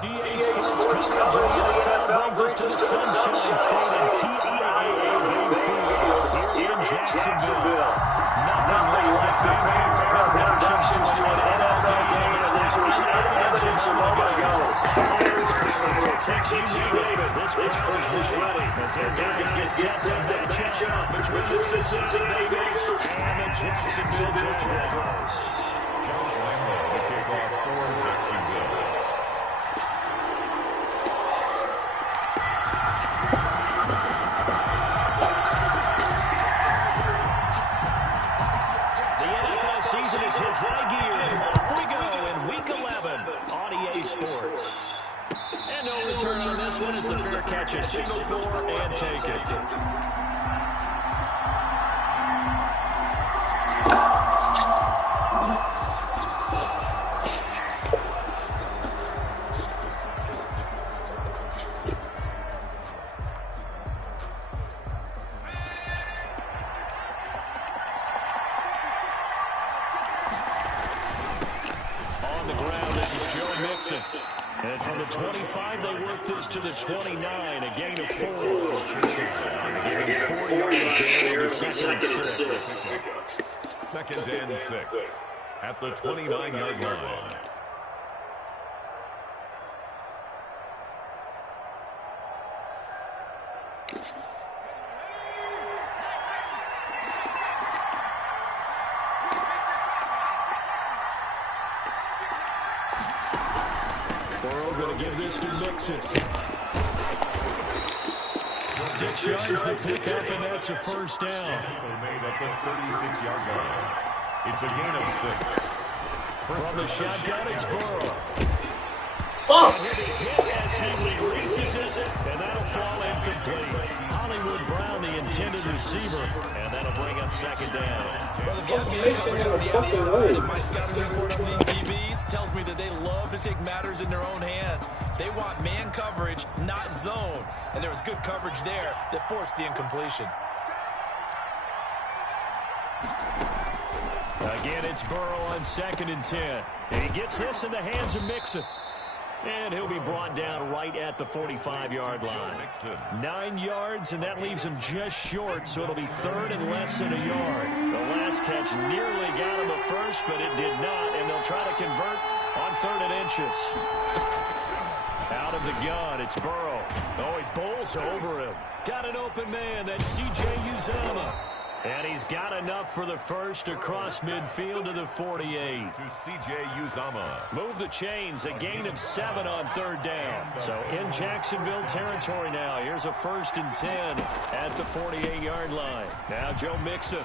EA Sports coverage of the NFL brings us to the Sunshine State and TIAA Bank Field here in Jacksonville. Nothing like the fanfare of introductions to an NFL game, and there's one more to go. Players, protection, you name it. This crowd is ready as these guys get set to match up between the Cincinnati Bengals and the Jacksonville Jaguars. Josh Lambo, the kickoff for Jacksonville. Season is hit high gear. Off we go in Week 11 on EA Sports. And no return on this one as the fair catch is signaled for and taken. And from the 25, they work this to the 29, a gain of 4. Giving 4 yards there to second and 6. Second and 6 at the 29-yard line. Going to give this to Mixon. 6 yards they pick up, and that's a first down. Made at the 36-yard line. It's a gain of 6. From the shotgun, it's Burrow. And he'll be hit as he releases it, and that'll fall incomplete. Hollywood Brown, the intended receiver, and that'll bring up second down. Well, the man coverage on the outside of my scouting report on these DBs tells me that they love to take matters in their own hands. They want man coverage, not zone. And there was good coverage there that forced the incompletion. Again, it's Burrow on 2nd and 10. And he gets this in the hands of Mixon. And he'll be brought down right at the 45-yard line. 9 yards, and that leaves him just short, so it'll be 3rd and less than a yard. The last catch nearly got him the first, but it did not, and they'll try to convert on 3rd and inches. Out of the gun, it's Burrow. Oh, he bowls over him. Got an open man, that's C.J. Uzomah. And he's got enough for the first across midfield to the 48. To C.J. Uzomah. Move the chains, a gain of 7 on 3rd down. So in Jacksonville territory now. Here's a 1st and 10 at the 48-yard line. Now Joe Mixon.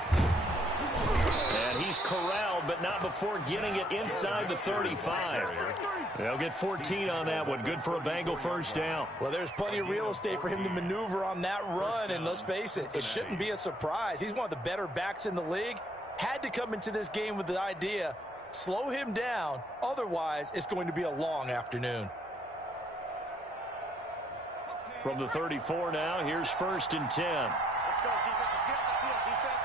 And he's corralled, but not before getting it inside the 35. They'll get 14 on that one. Good for a Bengal first down. Well, there's plenty of real estate for him to maneuver on that run, and let's face it, it shouldn't be a surprise. He's one of the better backs in the league. Had to come into this game with the idea, slow him down, otherwise it's going to be a long afternoon. From the 34 now, here's 1st and 10. Let's go, defense. Let's get off the field, defense.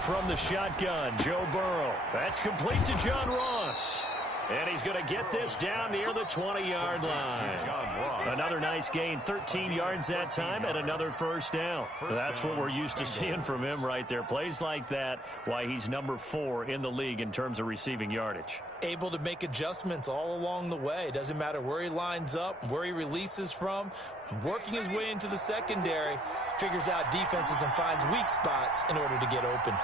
From the shotgun, Joe Burrow. That's complete to John Ross. And he's going to get this down near the 20-yard line. Another nice gain, 13 yards that time, and another first down. That's what we're used to seeing from him right there. Plays like that, why he's number 4 in the league in terms of receiving yardage. Able to make adjustments all along the way. Doesn't matter where he lines up, where he releases from. Working his way into the secondary, figures out defenses and finds weak spots in order to get open.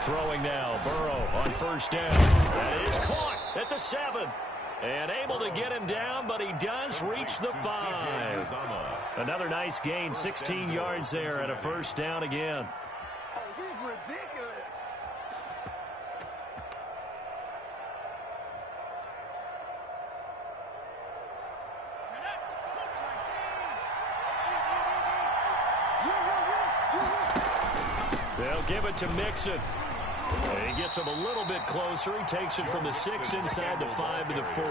Throwing now, Burrow on 1st down. That is caught at the 7. And able to get him down, but he does reach the 5. Another nice gain, 16 yards there and a 1st down again. They'll give it to Mixon. He gets him a little bit closer. He takes it from the 6 inside the 5 to the 4.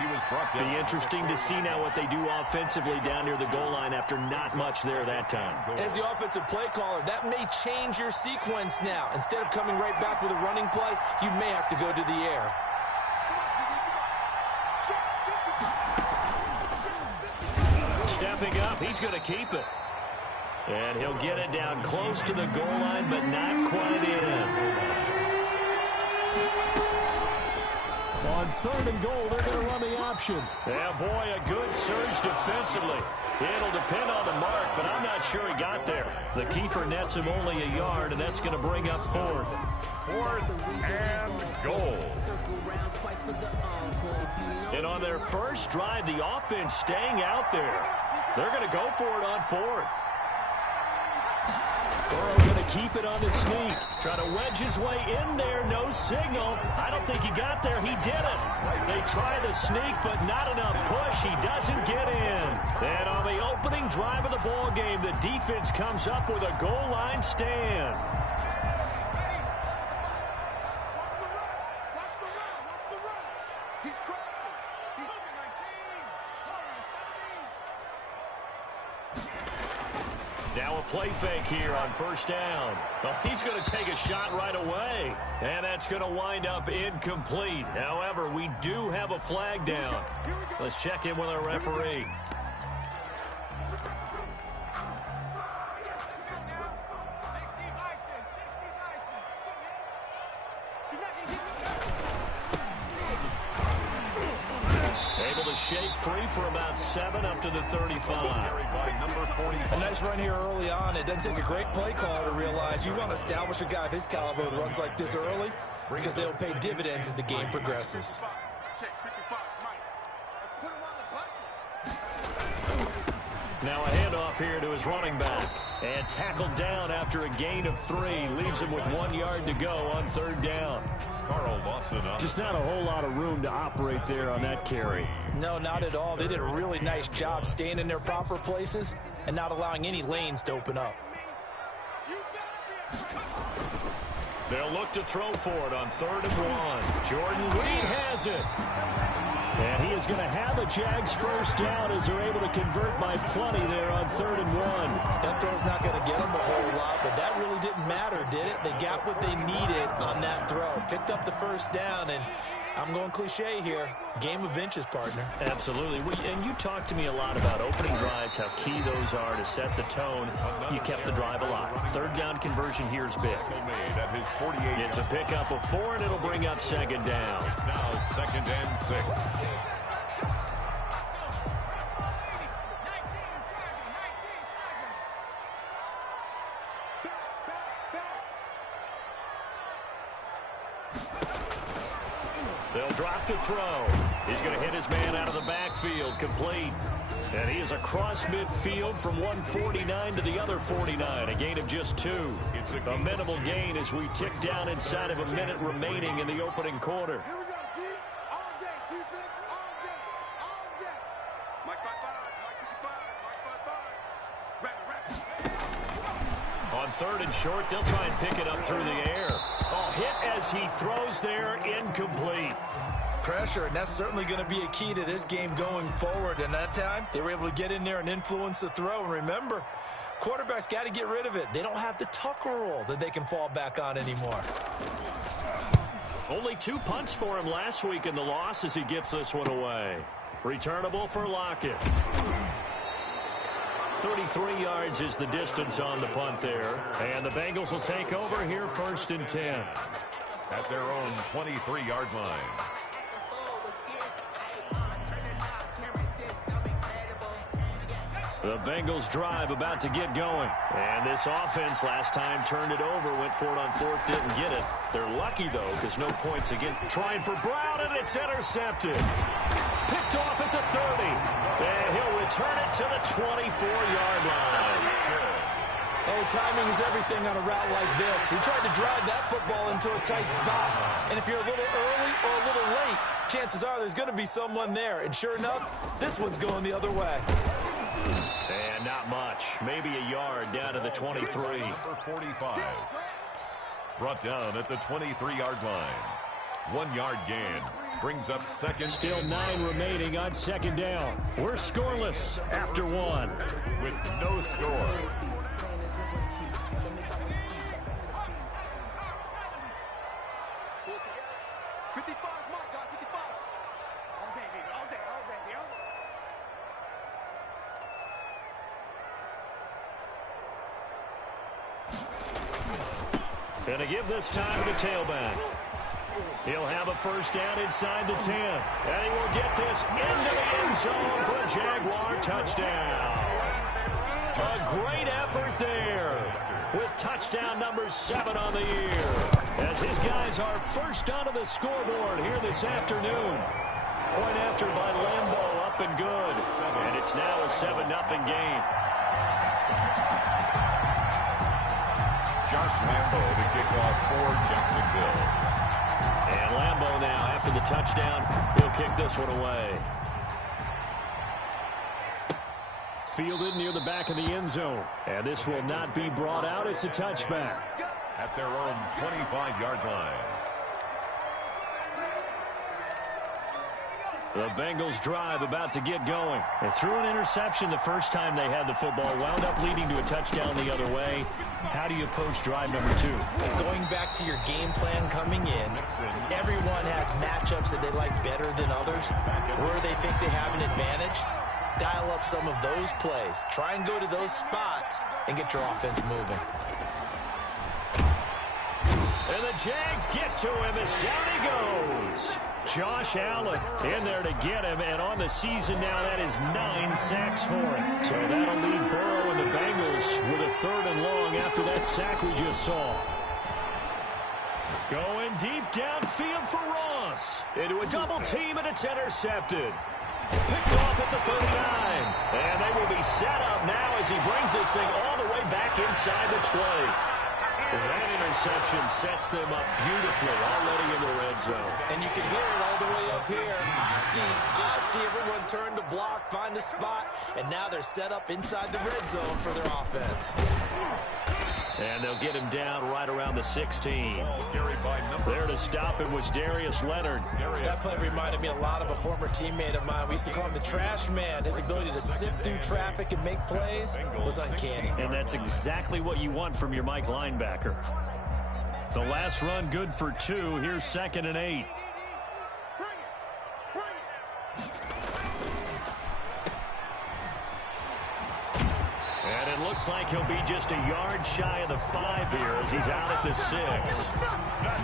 He was brought down. Be interesting to see now what they do offensively down near the goal line after not much there that time. As the offensive play caller, that may change your sequence now. Instead of coming right back with a running play, you may have to go to the air. Stepping up, he's going to keep it. And he'll get it down close to the goal line, but not quite in. On 3rd and goal, they're going to run the option. Yeah, boy, a good surge defensively. It'll depend on the mark, but I'm not sure he got there. The keeper nets him only a yard, and that's going to bring up 4th. 4th and goal. And on their first drive, the offense staying out there. They're going to go for it on 4th. Burrow going to keep it on the sneak. Trying to wedge his way in there. No signal. I don't think he got there. He didn't. They try the sneak, but not enough push. He doesn't get in. And on the opening drive of the ball game, the defense comes up with a goal line stand. Now a play fake here on 1st down. Well, he's going to take a shot right away. And that's going to wind up incomplete. However, we do have a flag down. Let's check in with our referee. Able to shake free for about 7 up to the 35. A nice run here early on. It doesn't take a great play caller to realize you want to establish a guy of his caliber with runs like this early because they'll pay dividends as the game progresses. Now a handoff here to his running back. And tackled down after a gain of 3. Leaves him with 1 yard to go on 3rd down. Carl lost enough. Just not a whole lot of room to operate there on that carry. No, not at all. They did a really nice job staying in their proper places and not allowing any lanes to open up. They'll look to throw for it on 3rd and 1. Jordan Reed has it. And he is going to have a Jags first down as they're able to convert by plenty there on 3rd and 1. That throw's not going to get them a whole lot, but that really didn't matter, did it? They got what they needed on that throw. Picked up the first down, and I'm going cliche here. Game of inches, partner. Absolutely. And you talked to me a lot about opening drives, how key those are to set the tone. You kept the drive alive. 3rd down conversion here is big. It's a pickup of 4, and it'll bring up 2nd down. It's now 2nd and 6. They'll drop to throw. He's going to hit his man out of the backfield, complete. And he is across midfield from 149 to the other 49, a gain of just 2. A minimal gain as we tick down inside of a minute remaining in the opening quarter. Here we go, D. All day, defense, all day, all day. Mike 5-5, On 3rd and short, they'll try and pick it up through the air. Oh, hit as he throws there, incomplete. Pressure, and that's certainly going to be a key to this game going forward. And that time, they were able to get in there and influence the throw. And remember, quarterbacks got to get rid of it. They don't have the tuck rule that they can fall back on anymore. Only 2 punts for him last week in the loss as he gets this one away. Returnable for Lockett. 33 yards is the distance on the punt there. And the Bengals will take over here 1st and 10. At their own 23-yard line. The Bengals drive about to get going. And this offense last time turned it over, went for it on 4th, didn't get it. They're lucky, though, because no points again. Trying for Brown, and it's intercepted. Picked off at the 30. And he'll return it to the 24-yard line. Oh, timing is everything on a route like this. He tried to drive that football into a tight spot. And if you're a little early or a little late, chances are there's going to be someone there. And sure enough, this one's going the other way. And not much. Maybe a yard down to the 23. Number 45. Brought down at the 23-yard line. 1 yard gain. Brings up second. Still 9 remaining on second down. We're scoreless after 1. With no score. Gonna give this time to the tailback. He'll have a first down inside the 10. And he will get this into the end zone for a Jaguar touchdown. A great effort there with touchdown number 7 on the year. As his guys are first onto the scoreboard here this afternoon. Point after by Lambeau, up and good. And it's now a 7-0 game. Josh Lambeau to kick off for Jacksonville. And Lambeau now, after the touchdown, he'll kick this one away. Fielded near the back of the end zone. And this will not be brought out. It's a touchback. At their own 25-yard line. The Bengals drive about to get going. They threw an interception the first time they had the football, wound up leading to a touchdown the other way. How do you approach drive number 2? Going back to your game plan coming in, everyone has matchups that they like better than others. Where they think they have an advantage, dial up some of those plays. Try and go to those spots and get your offense moving. And the Jags get to him as down he goes. Josh Allen in there to get him, and on the season now, that is 9 sacks for him. So that'll leave Burrow and the Bengals with a 3rd and long after that sack we just saw. Going deep downfield for Ross. Into a double team, and it's intercepted. Picked off at the 39. And they will be set up now as he brings this thing all the way back inside the 20. That interception sets them up beautifully already in the red zone. And you can hear it all the way up here. Oski, everyone turned to block, find a spot, and now they're set up inside the red zone for their offense. And they'll get him down right around the 16. There to stop him was Darius Leonard. That play reminded me a lot of a former teammate of mine. We used to call him the trash man. His ability to sift through traffic and make plays was uncanny. And that's exactly what you want from your Mike linebacker. The last run good for 2. Here's 2nd and 8. And it looks like he'll be just a yard shy of the 5 here as he's out at the 6.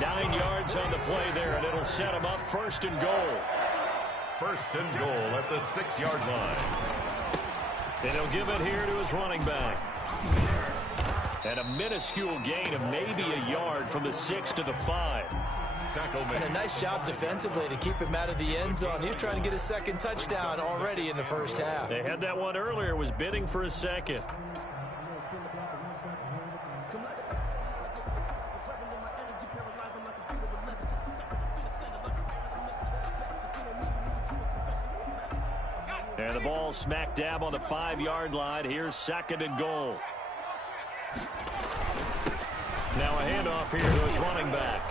9 yards on the play there, and it'll set him up 1st and goal. 1st and goal at the 6-yard line. And he'll give it here to his running back. And a minuscule gain of maybe a yard from the 6 to the 5. And a nice job defensively to keep him out of the end zone. He was trying to get his 2nd touchdown already in the first half. They had that one earlier, was bidding for a 2nd. And the ball smack dab on the 5-yard line. Here's 2nd and goal. Now a handoff here to his running back.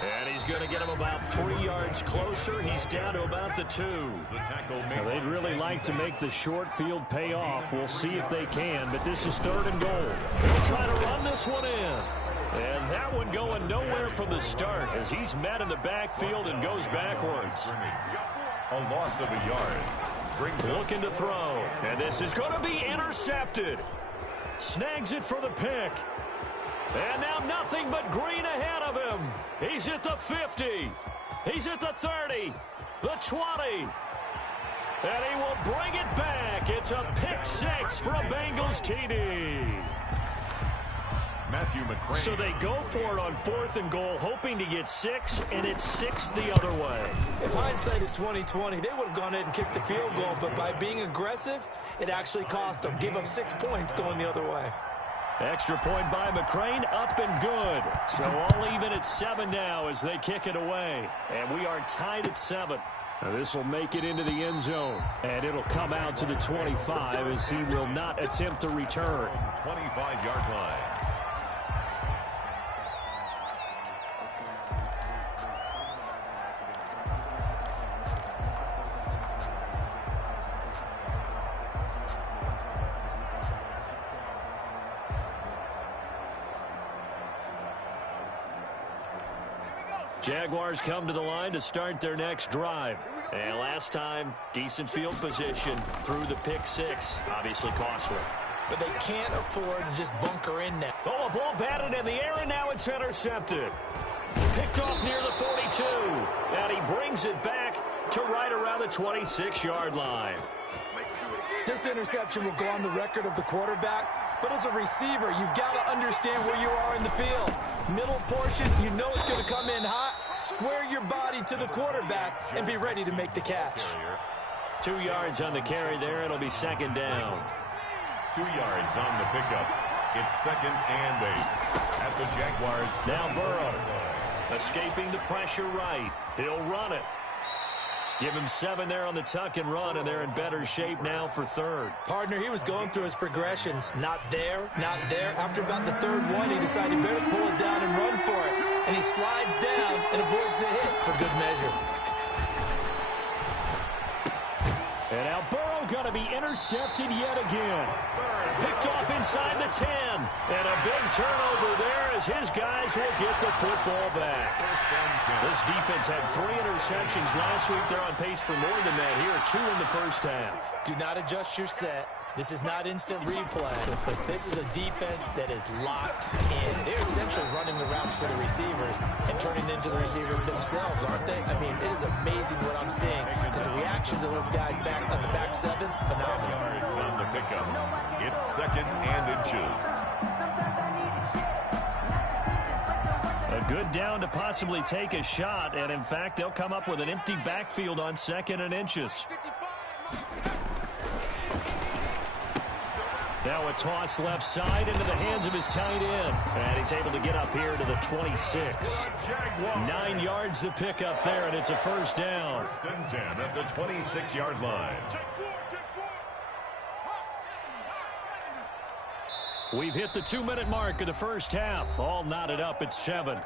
And he's going to get him about 3 yards closer. He's down to about the 2. Now they'd really like to make the short field pay off. We'll see if they can, but this is 3rd and goal. They'll try to run this one in. And that one going nowhere from the start as he's met in the backfield and goes backwards. A loss of a yard. Looking to throw. And this is going to be intercepted. Snags it for the pick. And now nothing but green ahead of him. He's at the 50. He's at the 30. The 20. And he will bring it back. It's a pick 6 for a Bengals TD. Matthew McCray. So they go for it on 4th and goal, hoping to get 6, and it's 6 the other way. If hindsight is 20/20, they would have gone ahead and kicked the field goal, but by being aggressive, it actually cost them. Give up 6 points going the other way. Extra point by McCrane, up and good. So all even at 7 now as they kick it away. And we are tied at 7. Now this will make it into the end zone. And it'll come out to the 25 as he will not attempt to return. 25-yard line. Jaguars come to the line to start their next drive. And last time, decent field position through the pick six. Obviously costly. But they can't afford to just bunker in now. Oh, a ball batted in the air, and now it's intercepted. Picked off near the 42. And he brings it back to right around the 26-yard line. This interception will go on the record of the quarterback, but as a receiver, you've got to understand where you are in the field. Middle portion, you know it's going to come in hot. Square your body to the quarterback and be ready to make the catch. 2 yards on the carry there. It'll be second down. 2 yards on the pickup. It's 2nd and 8 at the Jaguars. Now Burrow escaping the pressure right. He'll run it. Give him 7 there on the tuck and run, and they're in better shape now for third. Partner, he was going through his progressions. Not there, not there. After about the third one, he decided he better pull it down and run for it. And he slides down and avoids the hit for good measure. And now Burrow going to be intercepted yet again. Picked off inside the 10. And a big turnover there as his guys will get the football back. This defense had 3 interceptions last week. They're on pace for more than that here. 2 in the first half. Do not adjust your set. This is not instant replay. This is a defense that is locked in. They're essentially running the routes for the receivers and turning into the receivers themselves, aren't they? I mean, it is amazing what I'm seeing because the reactions of those guys back on the back 7, phenomenal. Yards on the pickup. It's 2nd and inches. A good down to possibly take a shot, and in fact, they'll come up with an empty backfield on 2nd and inches. Now a toss left side into the hands of his tight end. And he's able to get up here to the 26. 9 yards to pick up there, and it's a first down. 1st and 10 at the 26-yard line. We've hit the 2-minute mark of the first half. All knotted up at 7.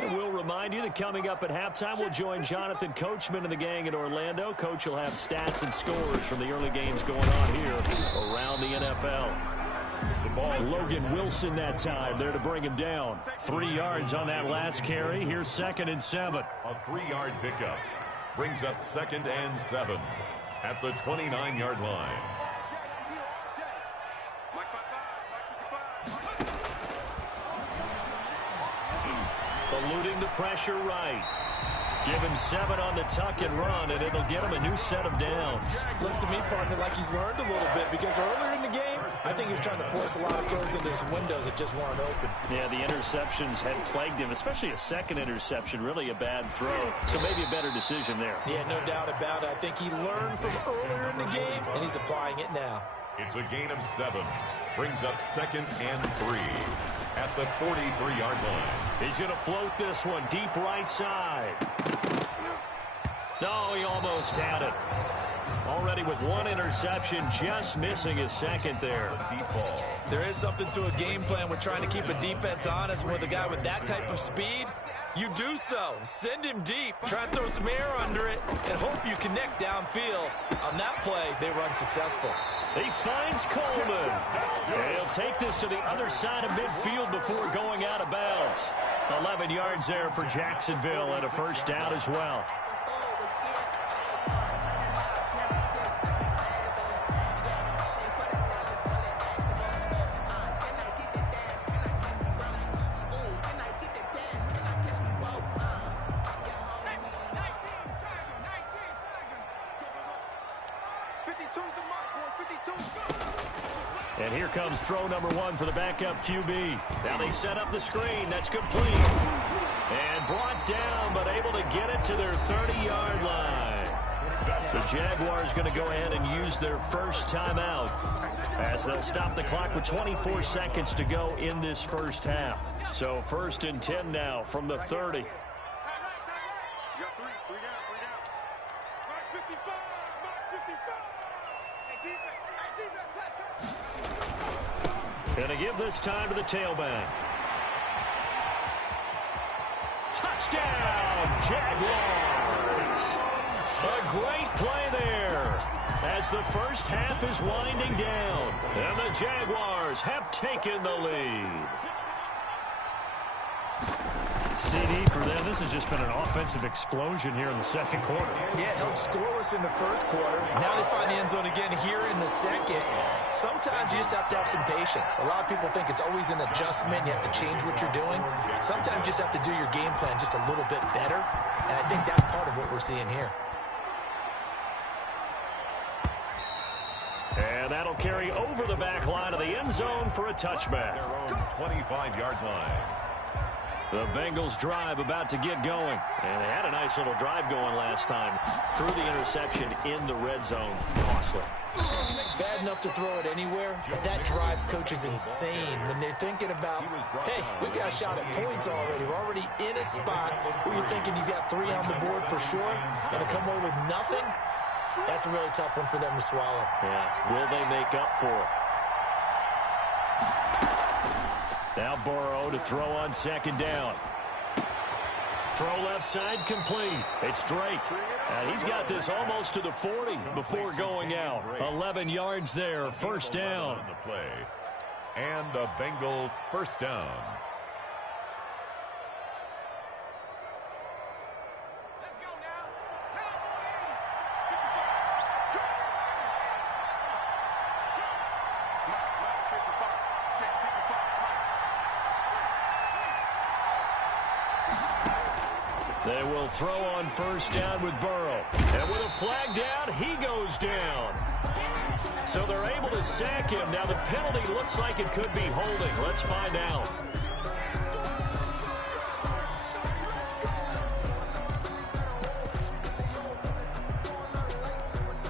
And we'll remind you that coming up at halftime, we'll join Jonathan Coachman and the gang in Orlando. Coach will have stats and scores from the early games going on here around the NFL. The ball, Logan Wilson that time there to bring him down. 3 yards on that last carry. Here's 2nd and 7. A 3-yard pickup brings up 2nd and 7 at the 29-yard line. Eluding the pressure right. Give him 7 on the tuck and run, and it'll get him a new set of downs. Looks to me, partner, like he's learned a little bit because earlier in the game, I think he was trying to force a lot of throws into some windows that just weren't open. Yeah, the interceptions had plagued him, especially a 2nd interception, really a bad throw. So maybe a better decision there. Yeah, no doubt about it. I think he learned from earlier in the game, and he's applying it now. It's a gain of 7. Brings up 2nd and 3 at the 43-yard line. He's going to float this one deep right side. No, he almost had it. Already with 1 interception, just missing his 2nd there. Deep ball. There is something to a game plan with trying to keep a defense honest. With a guy with that type of speed, you do so. Send him deep. Try and throw some air under it and hope you connect downfield. On that play, they were unsuccessful. He finds Coleman. And he'll take this to the other side of midfield before going out of bounds. 11 yards there for Jacksonville and a first down as well. And here comes throw number 1 for the backup QB. Now they set up the screen. That's complete. And brought down, but able to get it to their 30-yard line. The Jaguars going to go ahead and use their first timeout as they'll stop the clock with 24 seconds to go in this first half. So 1st and 10 now from the 30. Going to give this time to the tailback. Touchdown, Jaguars! A great play there as the first half is winding down. And the Jaguars have taken the lead. CD for them. This has just been an offensive explosion here in the second quarter. Yeah, held scoreless in the first quarter. Now they find the end zone again here in the second. Sometimes you just have to have some patience. A lot of people think it's always an adjustment. You have to change what you're doing. Sometimes you just have to do your game plan just a little bit better. And I think that's part of what we're seeing here. And that'll carry over the back line of the end zone for a touchback. Their own 25-yard line. The Bengals drive about to get going. And they had a nice little drive going last time. Threw the interception in the red zone. Costly. Bad enough to throw it anywhere, but that drives coaches insane when they're thinking about, hey, we got a shot at points already. We're already in a spot where you're thinking you got 3 on the board for sure, and to come away with nothing, that's a really tough one for them to swallow. Yeah, will they make up for it? Now Burrow to throw on second down. Throw left side complete. It's Drake. And he's got this almost to the 40 before going out. 11 yards there, first down. On the play. And a Bengal first down. They will throw on first down with Burrow. And with a flag down, he goes down. So they're able to sack him. Now the penalty looks like it could be holding. Let's find out.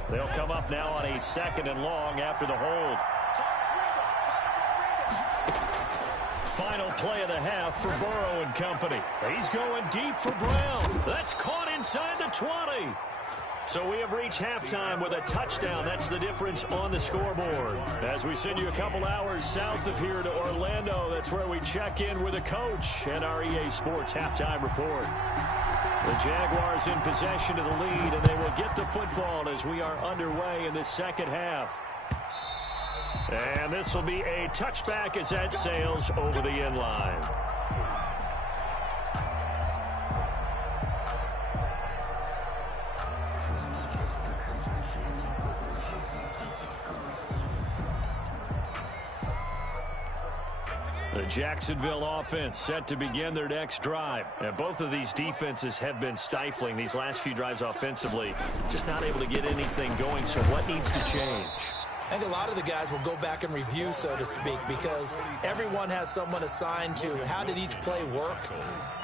They'll come up now on a 2nd and long after the hold. Final play of the half for Burrow and company. He's going deep for Brown. That's caught inside the 20. So we have reached halftime with a touchdown. That's the difference on the scoreboard. As we send you a couple hours south of here to Orlando, that's where we check in with a coach and our EA Sports halftime report. The Jaguars in possession of the lead, and they will get the football as we are underway in the second half. And this will be a touchback as that sails over the end line. The Jacksonville offense set to begin their next drive. And both of these defenses have been stifling these last few drives offensively. Just not able to get anything going, so what needs to change? I think a lot of the guys will go back and review, so to speak, because everyone has someone assigned to how did each play work.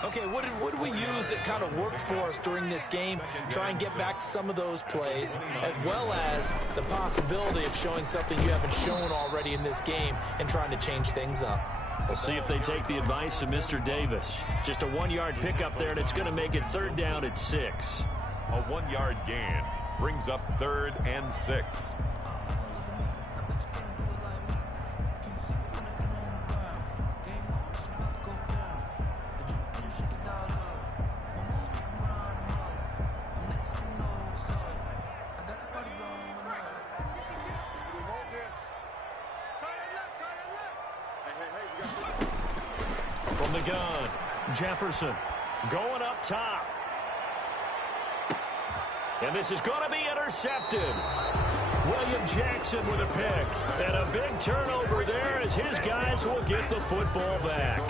Okay, what did we use that kind of worked for us during this game? Try and get back to some of those plays, as well as the possibility of showing something you haven't shown already in this game and trying to change things up. We'll see if they take the advice of Mr. Davis. Just a 1-yard pickup there, and it's going to make it 3rd down at 6. A 1-yard gain brings up 3rd and 6. From the gun, Jefferson going up top. And this is going to be intercepted. William Jackson with a pick. And a big turnover there as his guys will get the football back.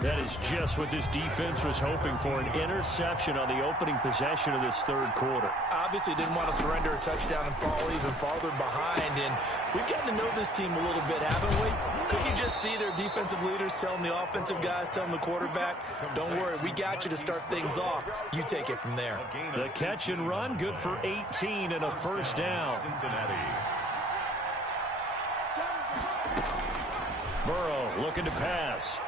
That is just what this defense was hoping for, an interception on the opening possession of this 3rd quarter. Obviously didn't want to surrender a touchdown and fall even farther behind. And we've gotten to know this team a little bit, haven't we? Could you just see their defensive leaders telling the offensive guys, telling the quarterback, don't worry, we got you to start things off. You take it from there. The catch and run, good for 18 and a first down. Cincinnati. Burrow looking to pass.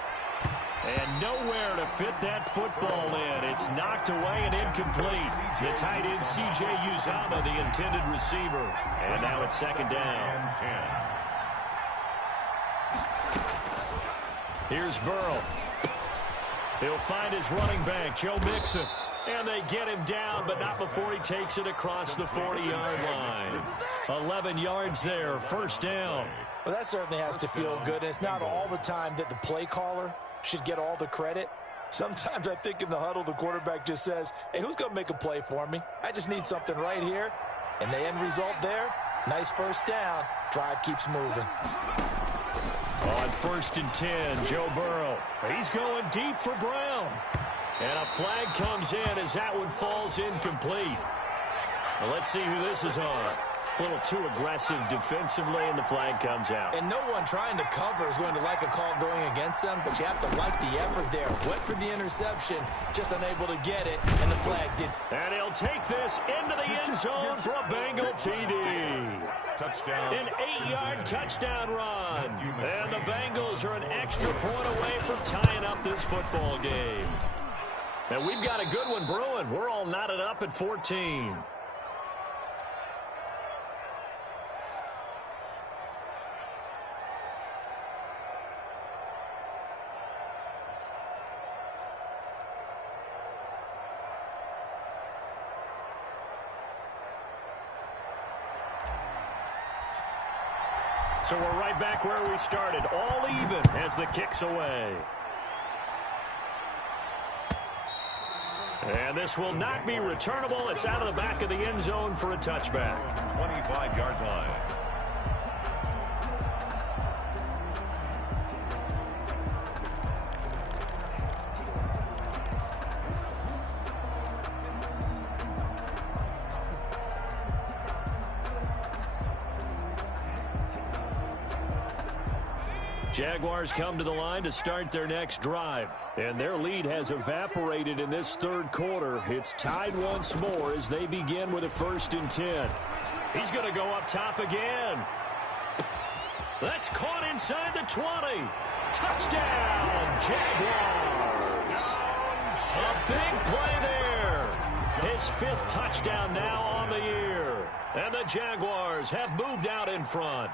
And nowhere to fit that football in. It's knocked away and incomplete. The tight end, C.J. Uzomah, the intended receiver. And now it's 2nd down. 10. Here's Burrow. He'll find his running back, Joe Mixon. And they get him down, but not before he takes it across the 40-yard line. 11 yards there, first down. Well, that certainly has to feel good. And it's not all the time that the play caller should get all the credit. Sometimes I think in the huddle, the quarterback just says, hey, who's going to make a play for me? I just need something right here. And the end result there, nice first down. Drive keeps moving. On 1st and 10, Joe Burrow. He's going deep for Brown. And a flag comes in as that one falls incomplete. Well, let's see who this is on. A little too aggressive defensively, and the flag comes out. And no one trying to cover is going to like a call going against them, but you have to like the effort there. Went for the interception, just unable to get it, and the flag did. And he'll take this into the end zone for a Bengal TD. Touchdown. An 8-yard touchdown run. And the Bengals are an extra point away from tying up this football game. And we've got a good one brewing. We're all knotted up at 14. So we're right back where we started, all even as the kick's away. And this will not be returnable. It's out of the back of the end zone for a touchback. 25-yard line. Jaguars come to the line to start their next drive. And their lead has evaporated in this third quarter. It's tied once more as they begin with a 1st and 10. He's going to go up top again. That's caught inside the 20. Touchdown, Jaguars. A big play there. His 5th touchdown now on the year. And the Jaguars have moved out in front.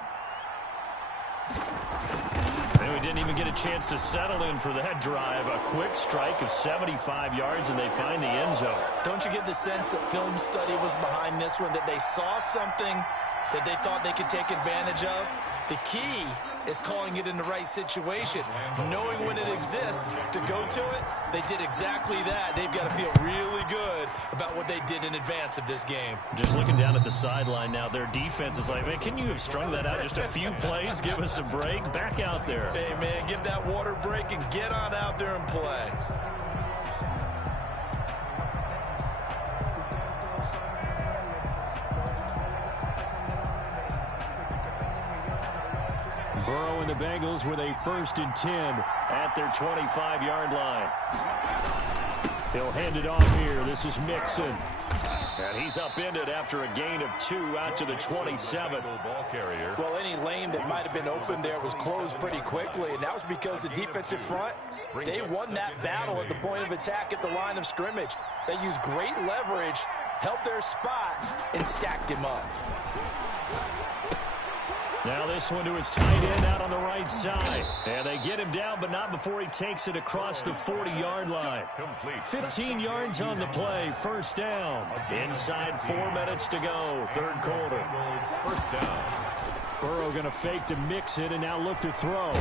And we didn't even get a chance to settle in for that drive. A quick strike of 75 yards, and they find the end zone. Don't you get the sense that film study was behind this one, that they saw something that they thought they could take advantage of? The key is calling it in the right situation, knowing when it exists to go to it. They did exactly that. They've got to feel really good about what they did in advance of this game. Just looking down at the sideline now, their defense is like, man, can you have strung that out just a few plays? Give us a break. Back out there. Hey, man, give that water break and get on out there and play. Burrow and the Bengals with a 1st and 10 at their 25-yard line. He'll hand it off here. This is Mixon. And he's upended after a gain of 2 out to the 27. Well, any lane that might have been open there was closed pretty quickly, and that was because the defensive front, they won that battle at the point of attack at the line of scrimmage. They used great leverage, held their spot, and stacked him up. Now this one to his tight end out on the right side. And they get him down, but not before he takes it across the 40-yard line. 15 yards on the play, first down. Inside 4 minutes to go, third quarter. First down. Burrow going to fake to mix it and now look to throw.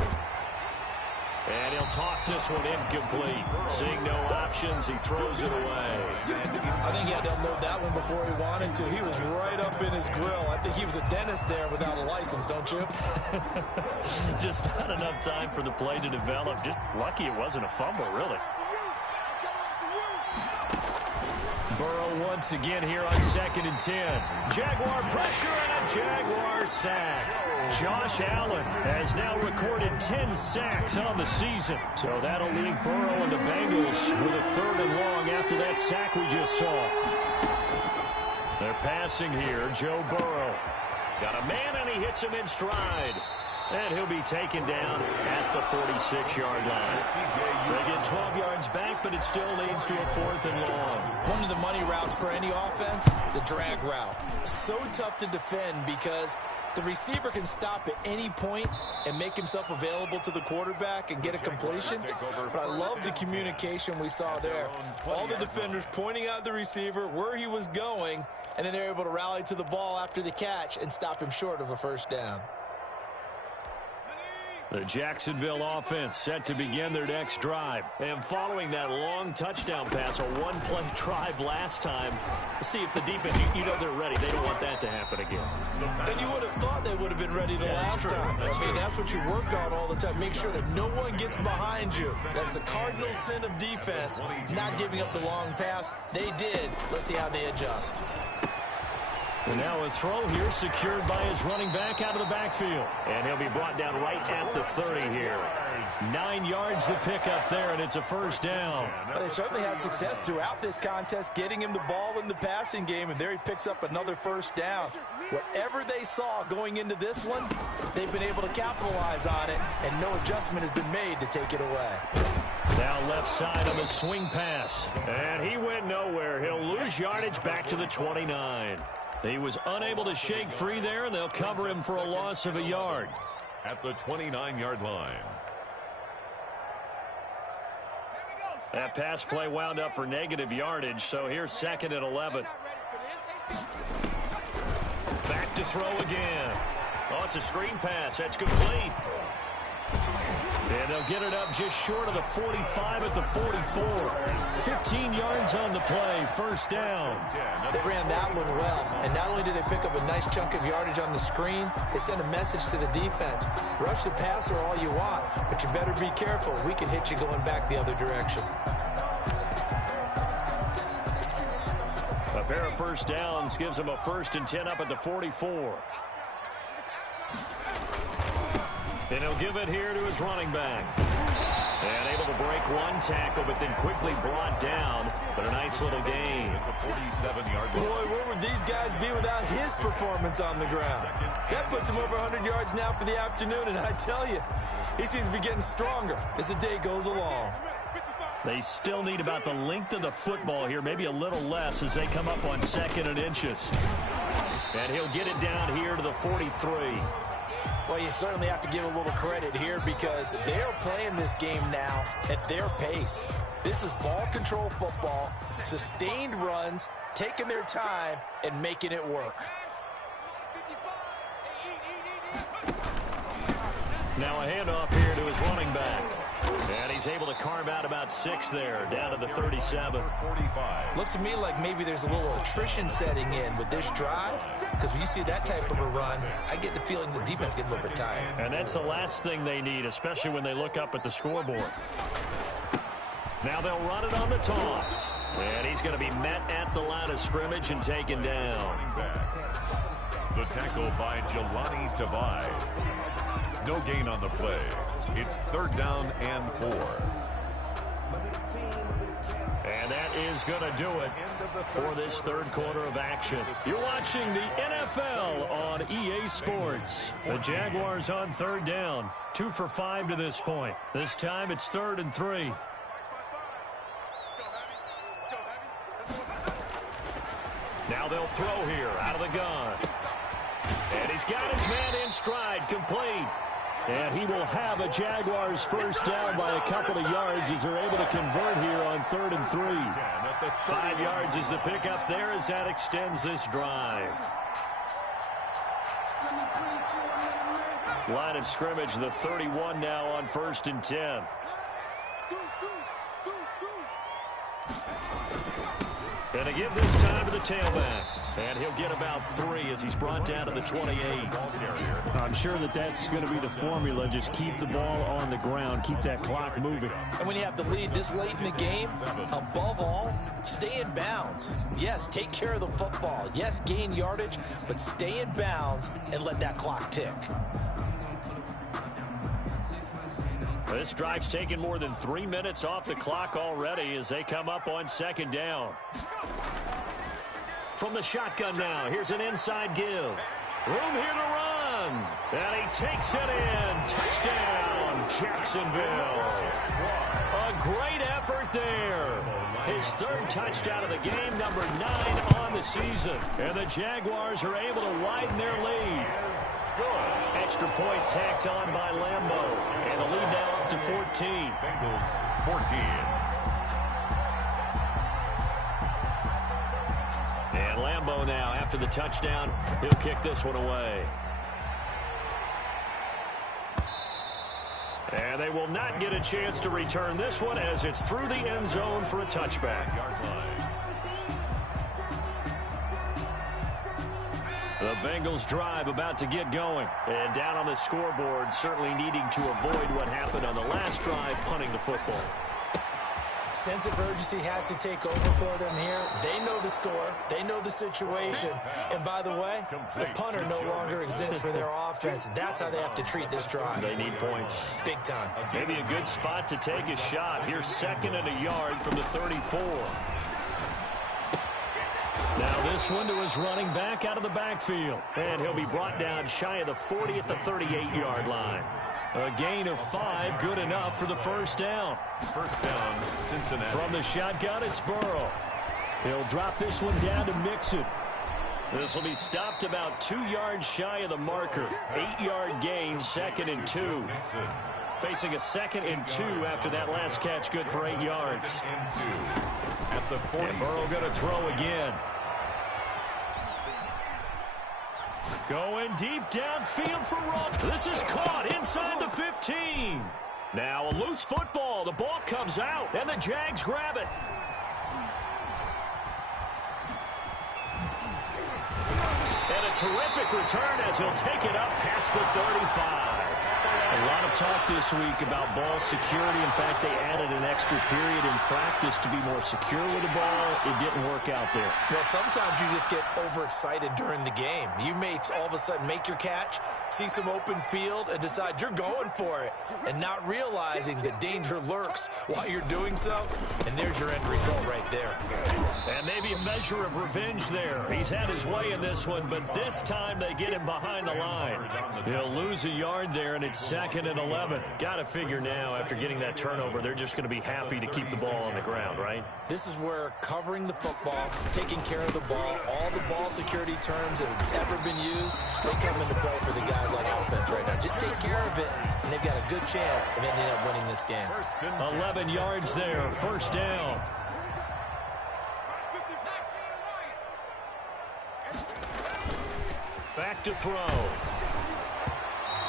And he'll toss this one incomplete. Seeing no options, he throws it away. I think he had to unload that one before he wanted to. He was right up in his grill. I think he was a dentist there without a license, don't you? Just not enough time for the play to develop. Just lucky it wasn't a fumble, really. Burrow once again here on 2nd and 10. Jaguar pressure and a Jaguar sack. Josh Allen has now recorded 10 sacks on the season. So that'll leave Burrow and the Bengals with a 3rd and long after that sack we just saw. They're passing here, Joe Burrow. Got a man and he hits him in stride. And he'll be taken down at the 46-yard line. They get 12 yards back, but it still leads to a 4th and long. One of the money routes for any offense, the drag route. So tough to defend because The receiver can stop at any point and make himself available to the quarterback and get a completion. But I love the communication we saw there. All the defenders pointing out the receiver, where he was going, and then they're able to rally to the ball after the catch and stop him short of a first down. The Jacksonville offense set to begin their next drive. And following that long touchdown pass, a one-play drive last time, see if the defense, you know they're ready. They don't want that to happen again. And you would have thought they would have been ready the last time. That's what you work on all the time. Make sure that no one gets behind you. That's the cardinal sin of defense, not giving up the long pass. They did. Let's see how they adjust. And now a throw here secured by his running back out of the backfield. And he'll be brought down right at the 30 here. 9 yards to pick up there, and it's a first down. Well, they certainly had success throughout this contest, getting him the ball in the passing game, and there he picks up another first down. Whatever they saw going into this one, they've been able to capitalize on it, and no adjustment has been made to take it away. Now left side on the swing pass. And he went nowhere. He'll lose yardage back to the 29. He was unable to shake free there, and they'll cover him for a loss of a yard. At the 29-yard line. That pass play wound up for negative yardage, so here's 2nd and 11. Back to throw again. Oh, it's a screen pass. That's complete. And they'll get it up just short of the 45 at the 44. 15 yards on the play. First down. They ran that one well. And not only did they pick up a nice chunk of yardage on the screen, they sent a message to the defense. Rush the passer all you want, but you better be careful. We can hit you going back the other direction. A pair of first downs gives them a 1st and 10 up at the 44. And he'll give it here to his running back. And able to break one tackle, but then quickly brought down. But a nice little gain. Boy, where would these guys be without his performance on the ground? That puts him over 100 yards now for the afternoon, and I tell you, he seems to be getting stronger as the day goes along. They still need about the length of the football here, maybe a little less as they come up on 2nd and inches. And he'll get it down here to the 43. Well, you certainly have to give a little credit here because they're playing this game now at their pace. This is ball control football, sustained runs, taking their time, and making it work. Now a handoff here to his running back. And he's able to carve out about 6 there, down to the 37. Looks to me like maybe there's a little attrition setting in with this drive, because when you see that type of a run, I get the feeling the defense gets a little bit tired. And that's the last thing they need, especially when they look up at the scoreboard. Now they'll run it on the toss. And he's going to be met at the line of scrimmage and taken down. The tackle by Jelani Tavai. No gain on the play. It's 3rd down and 4. And that is going to do it for this 3rd quarter of action. You're watching the NFL on EA Sports. The Jaguars on 3rd down. 2 for 5 to this point. This time it's 3rd and 3. Now they'll throw here out of the gun. And he's got his man in stride, complete. And he will have a Jaguars first down by a couple of yards as they're able to convert here on 3rd and 3. 5 yards is the pickup there as that extends this drive. Line of scrimmage, the 31 now on 1st and 10. And to give this time to the tailback. And he'll get about 3 as he's brought down to the 28. I'm sure that's going to be the formula. Just keep the ball on the ground. Keep that clock moving. And when you have the lead this late in the game, above all, stay in bounds. Yes, take care of the football. Yes, gain yardage, but stay in bounds and let that clock tick. This drive's taken more than 3 minutes off the clock already as they come up on 2nd down. From the shotgun now, here's an inside give. Room here to run. And he takes it in. Touchdown, Jacksonville. A great effort there. His 3rd touchdown of the game, number 9 on the season. And the Jaguars are able to widen their lead. Good. Extra point tacked on by Lambo. And the lead now up to 14. Bengals 14. And Lambo now, after the touchdown, he'll kick this one away. And they will not get a chance to return this one as it's through the end zone for a touchback. The Bengals drive about to get going. And down on the scoreboard, certainly needing to avoid what happened on the last drive, punting the football. Sense of urgency has to take over for them here. They know the score. They know the situation. And by the way, the punter no longer exists for their offense. That's how they have to treat this drive. They need points. Big time. Maybe a good spot to take a shot. Here's 2nd and a yard from the 34. Now this one to his running back out of the backfield. And he'll be brought down shy of the 40 at the 38-yard line. A gain of 5, good enough for the first down. First down, Cincinnati. From the shotgun, it's Burrow. He'll drop this one down to Mixon. This will be stopped about 2 yards shy of the marker. 8-yard gain, 2nd and 2. Facing a 2nd and 2 after that last catch, good for 8 yards. At the 40. And Burrow going to throw again. Going deep downfield for Rupp. This is caught inside the 15. Now a loose football. The ball comes out, and the Jags grab it. And a terrific return as he'll take it up past the 35. A lot of talk this week about ball security. In fact, they added an extra period in practice to be more secure with the ball. It didn't work out there. Well, sometimes you just get overexcited during the game. You may all of a sudden make your catch, see some open field, and decide you're going for it, and not realizing that danger lurks while you're doing so. And there's your end result right there. And maybe a measure of revenge there. He's had his way in this one, but this time they get him behind the line. He'll lose a yard there, and it's 2nd and 11. Got to figure now, after getting that turnover, they're just going to be happy to keep the ball on the ground, right? This is where covering the football, taking care of the ball, all the ball security terms that have ever been used, they come into play for the guys on offense right now. Just take care of it, and they've got a good chance of ending up winning this game. 11 yards there, first down. Back to throw.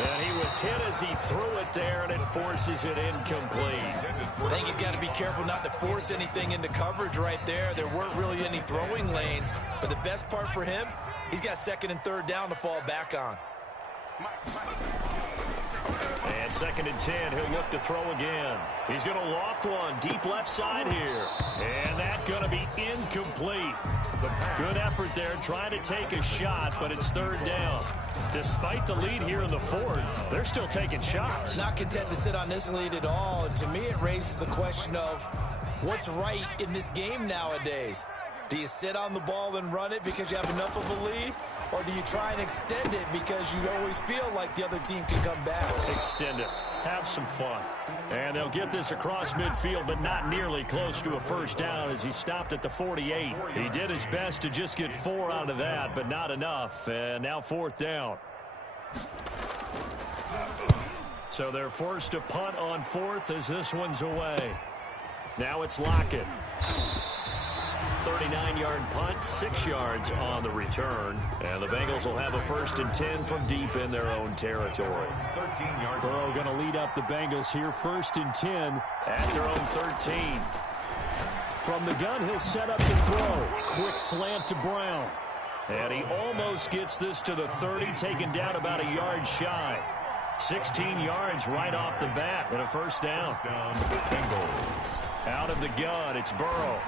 And he was hit as he threw it there, and it forces it incomplete. I think he's got to be careful not to force anything into coverage right there. There weren't really any throwing lanes, but the best part for him, he's got 2nd and 3rd down to fall back on. And 2nd and 10, he'll look to throw again. He's going to loft one deep left side here. And that's going to be incomplete. Good effort there, trying to take a shot, but it's 3rd down. Despite the lead here in the 4th, they're still taking shots. Not content to sit on this lead at all. And to me, it raises the question of what's right in this game nowadays. Do you sit on the ball and run it because you have enough of a lead? Or do you try and extend it because you always feel like the other team can come back? Extend it. Have some fun. And they'll get this across midfield, but not nearly close to a first down as he stopped at the 48. He did his best to just get 4 out of that, but not enough. And now 4th down. So they're forced to punt on 4th as this one's away. Now it's Lockett. 39-yard punt, 6 yards on the return. And the Bengals will have a 1st and 10 from deep in their own territory. 13-yard. Burrow going to lead up the Bengals here, 1st and 10. At their own 13. From the gun, he'll set up the throw. Quick slant to Brown. And he almost gets this to the 30, taken down about a yard shy. 16 yards right off the bat and a first down. Bengals. Out of the gun, it's Burrow.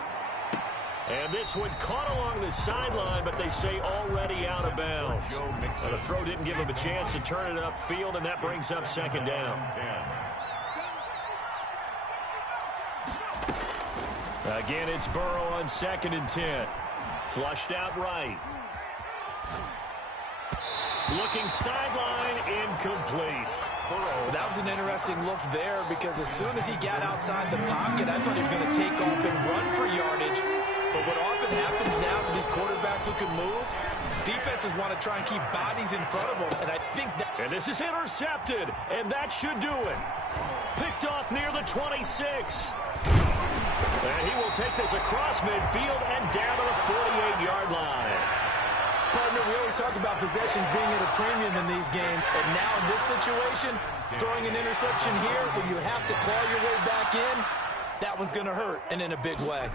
And this one caught along the sideline, but they say already out of bounds. The throw didn't give him a chance to turn it upfield, and that brings up 2nd down. Again, it's Burrow on 2nd and 10. Flushed out right. Looking sideline, incomplete. That was an interesting look there because as soon as he got outside the pocket, I thought he was going to take off and run for yardage. But what often happens now to these quarterbacks who can move, Defenses want to try and keep bodies in front of them, and I think that... And this is intercepted, and that should do it. Picked off near the 26. And he will take this across midfield and down to the 48-yard line. Partner, we always talk about possessions being at a premium in these games, and now in this situation, throwing an interception here when you have to claw your way back in, that one's going to hurt, and in a big way.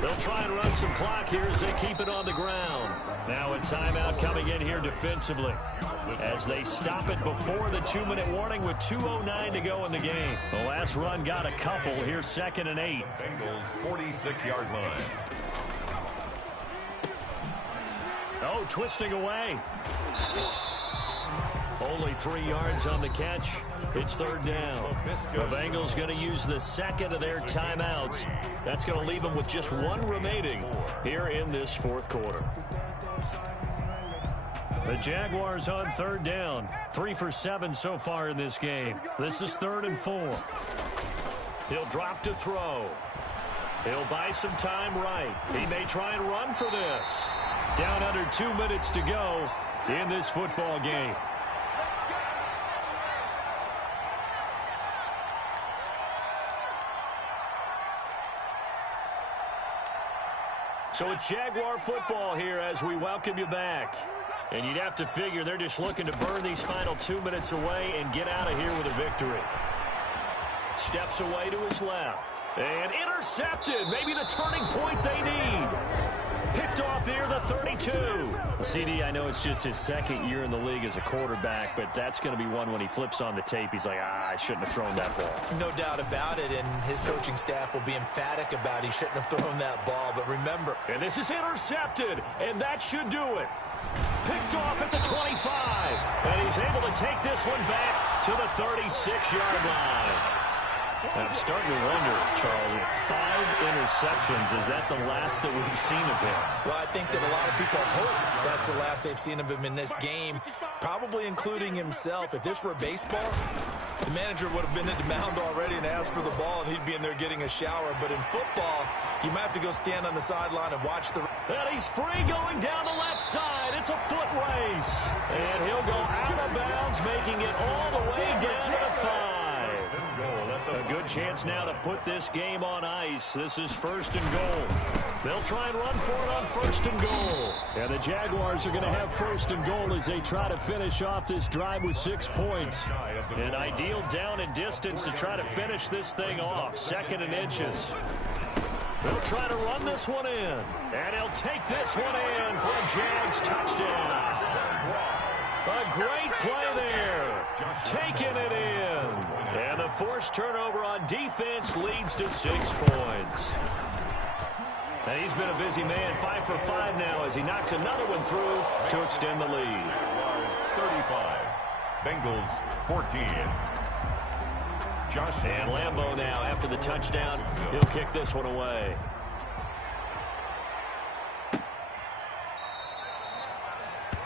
They'll try and run some clock here as they keep it on the ground. Now a timeout coming in here defensively as they stop it before the 2-minute warning with 2:09 to go in the game. The last run got a couple. Here's 2nd and 8. Bengals 46-yard line. Oh, twisting away. Only 3 yards on the catch. It's 3rd down. The Bengals going to use the 2nd of their timeouts. That's going to leave them with just 1 remaining here in this 4th quarter. The Jaguars on 3rd down. 3 for 7 so far in this game. This is 3rd and 4. He'll drop to throw. He'll buy some time right. He may try and run for this. Down under 2 minutes to go in this football game. So it's Jaguar football here as we welcome you back. And you'd have to figure they're just looking to burn these final 2 minutes away and get out of here with a victory. Steps away to his left. And intercepted. Maybe the turning point they need. Picked off near the 32. CD, I know it's just his 2nd year in the league as a quarterback, but that's going to be one when he flips on the tape. He's like, I shouldn't have thrown that ball. No doubt about it, and his coaching staff will be emphatic about he shouldn't have thrown that ball. But remember. And this is intercepted, and that should do it. Picked off at the 25. And he's able to take this one back to the 36-yard line. I'm starting to wonder, Charlie, 5 interceptions, is that the last that we've seen of him? Well, I think that a lot of people hope that's the last they've seen of him in this game, probably including himself. If this were baseball, the manager would have been at the mound already and asked for the ball, and he'd be in there getting a shower. But in football, you might have to go stand on the sideline and watch the... And he's free going down the left side. It's a foot race. And he'll go out of bounds, making it all the way down to the 5. A good chance now to put this game on ice. This is 1st and goal. They'll try and run for it on 1st and goal. And the Jaguars are going to have 1st and goal as they try to finish off this drive with 6 points. An ideal down and distance to try to finish this thing off. 2nd and inches. They'll try to run this one in. And he'll take this one in for a Jags touchdown. A great play there. Taking it in. And the forced turnover on defense leads to 6 points. And he's been a busy man, 5 for 5 now as he knocks another one through to extend the lead. 35. Bengals 14. Josh and Lambeau now after the touchdown. He'll kick this one away.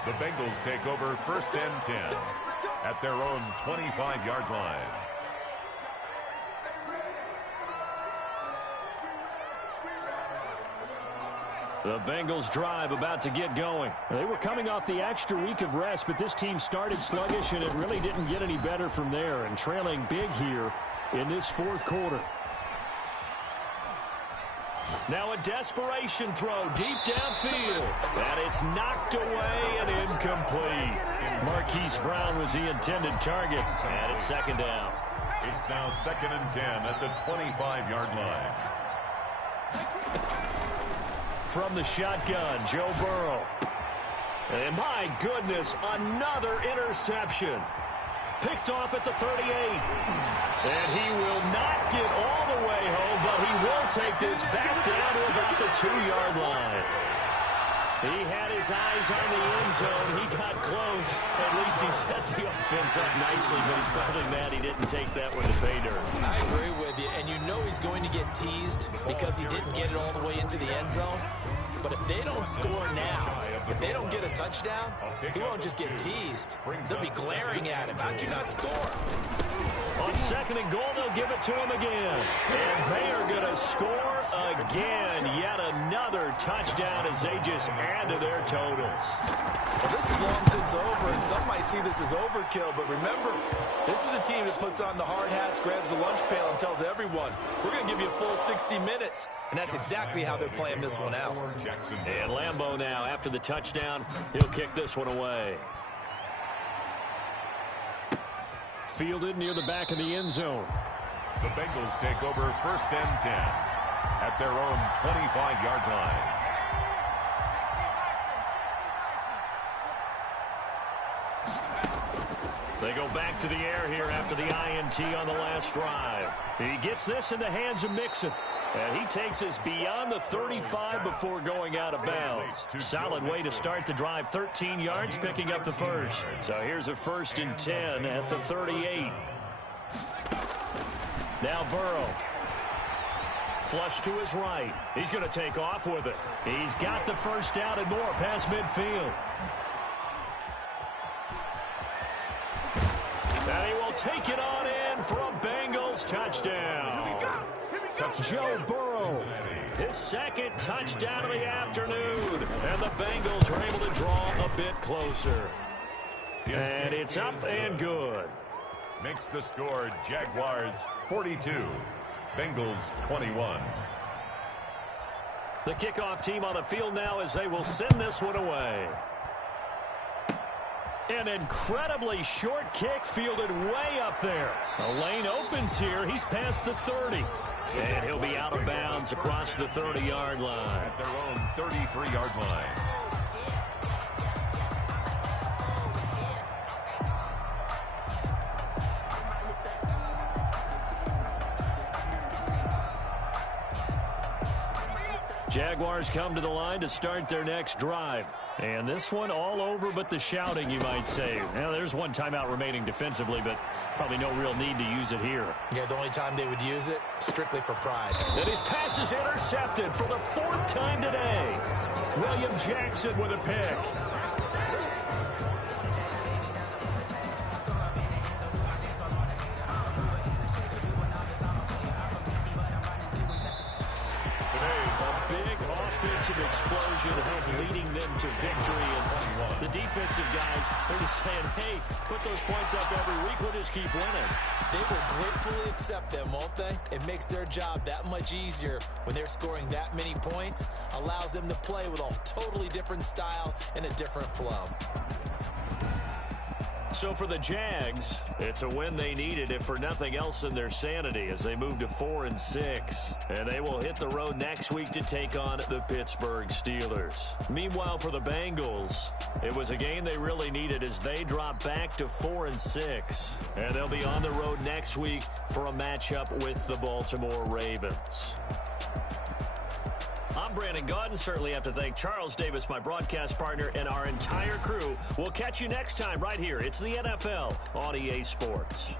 The Bengals take over 1st and 10 at their own 25-yard line. The Bengals drive about to get going. They were coming off the extra week of rest, but this team started sluggish, and it really didn't get any better from there, and trailing big here in this 4th quarter. Now a desperation throw deep downfield. And it's knocked away and incomplete. Marquise Brown was the intended target. And it's 2nd down. It's now 2nd and 10 at the 25-yard line. From the shotgun, Joe Burrow. And my goodness, another interception. Picked off at the 38. And he will not get all the way home, but he will take this back down to about the 2-yard line. He had his eyes on the end zone. He got close. At least he set the offense up nicely, but he's probably mad he didn't take that one to pay dirt. I agree with you, and you know he's going to get teased because he didn't get it all the way into the end zone. But if they don't score now, if they don't get a touchdown, he won't just get teased. They'll be glaring at him. How'd you not score? On second and goal, they'll give it to him again. And they are going to score again. Yet another touchdown as they just add to their totals. Well, this is long since over, and some might see this as overkill. But remember, this is a team that puts on the hard hats, grabs the lunch pail, and tells everyone, we're going to give you a full 60 minutes. And that's exactly how they're playing this one out. And Lambeau now, after the touchdown, he'll kick this one away. Fielded near the back of the end zone. The Bengals take over 1st and 10 at their own 25-yard line. They go back to the air here after the INT on the last drive. He gets this in the hands of Mixon. And he takes us beyond the 35 before going out of bounds. Solid way to start the drive. 13 yards, picking up the first. So here's a 1st and 10 at the 38. Now Burrow. Flush to his right. He's going to take off with it. He's got the first down and more past midfield. And he will take it on in for a Bengals touchdown. Joe Burrow, his second touchdown of the afternoon. And the Bengals are able to draw a bit closer. And it's up and good. Makes the score Jaguars 42, Bengals 21. The kickoff team on the field now as they will send this one away. An incredibly short kick fielded way up there. A lane opens here. He's past the 30. And he'll be out of bounds across the 30-yard line. At their own 33-yard line. Jaguars come to the line to start their next drive. And this one all over but the shouting, you might say. Now, there's one timeout remaining defensively, but probably no real need to use it here. Yeah, the only time they would use it, strictly for pride. And his pass is intercepted for the 4th time today. William Jackson with a pick. Offensive explosion leading them to victory. And the defensive guys are just saying, hey, put those points up every week. We'll just keep winning. They will gratefully accept them, won't they? It makes their job that much easier when they're scoring that many points. Allows them to play with a totally different style and a different flow. So for the Jags, it's a win they needed, if for nothing else in their sanity, as they move to 4-6. And they will hit the road next week to take on the Pittsburgh Steelers. Meanwhile, for the Bengals, it was a game they really needed as they drop back to 4-6. And they'll be on the road next week for a matchup with the Baltimore Ravens. I'm Brandon Gaudin. Certainly have to thank Charles Davis, my broadcast partner, and our entire crew. We'll catch you next time right here. It's the NFL on EA Sports.